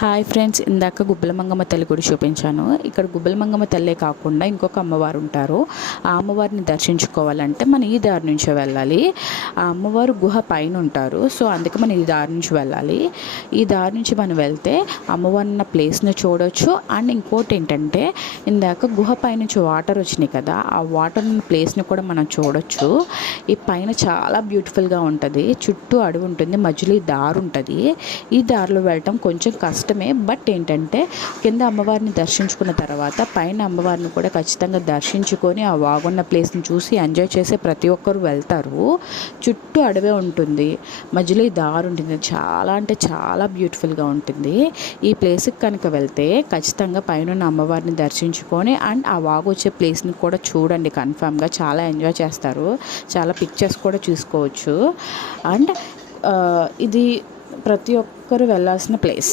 Hi friends, ఇందాక గుబ్బలమంగమ్మ తల్లి గుడి చూపించాను. ఇక్కడ గుబ్బలమంగమ్మ తల్లే కాకుండా ఇంకొక అమ్మవారు ఉంటారు. ఆ అమ్మవారిని దర్శించుకోవాలంటే మనం ఈ దారి నుంచే వెళ్ళాలి. ఆ అమ్మవారు గుహ పైన ఉంటారు. సో అందుకే మనం ఈ దారి నుంచి వెళ్ళాలి. ఈ దారి నుంచి మనం వెళ్తే అమ్మవారి ఉన్న ప్లేస్ని చూడవచ్చు. అండ్ ఇంకోటి ఏంటంటే, ఇందాక గుహ పై నుంచి వాటర్ వచ్చినాయి కదా, ఆ వాటర్ ఉన్న ప్లేస్ని కూడా మనం చూడొచ్చు. ఈ పైన చాలా బ్యూటిఫుల్గా ఉంటుంది. చుట్టూ అడవి ఉంటుంది, మధ్యలో ఈ దారి ఉంటుంది. ఈ దారిలో వెళ్ళటం కొంచెం కష్టమే. బట్ ఏంటంటే, కింద అమ్మవారిని దర్శించుకున్న తర్వాత పైన అమ్మవారిని కూడా ఖచ్చితంగా దర్శించుకొని ఆ వాగున్న ప్లేస్ని చూసి ఎంజాయ్ చేసే ప్రతి ఒక్కరు వెళ్తారు. చుట్టూ అడవే ఉంటుంది, మధ్యలో ఈ దారి ఉంటుంది. చాలా అంటే చాలా బ్యూటిఫుల్గా ఉంటుంది. ఈ ప్లేస్కి కనుక వెళ్తే ఖచ్చితంగా పైన అమ్మవారిని దర్శించుకొని అండ్ ఆ వాగు వచ్చే ప్లేస్ని కూడా చూడండి. కన్ఫామ్గా చాలా ఎంజాయ్ చేస్తారు. చాలా పిక్చర్స్ కూడా చూసుకోవచ్చు. అండ్ ఇది ప్రతి ఒక్కరు వెళ్ళాల్సిన ప్లేస్.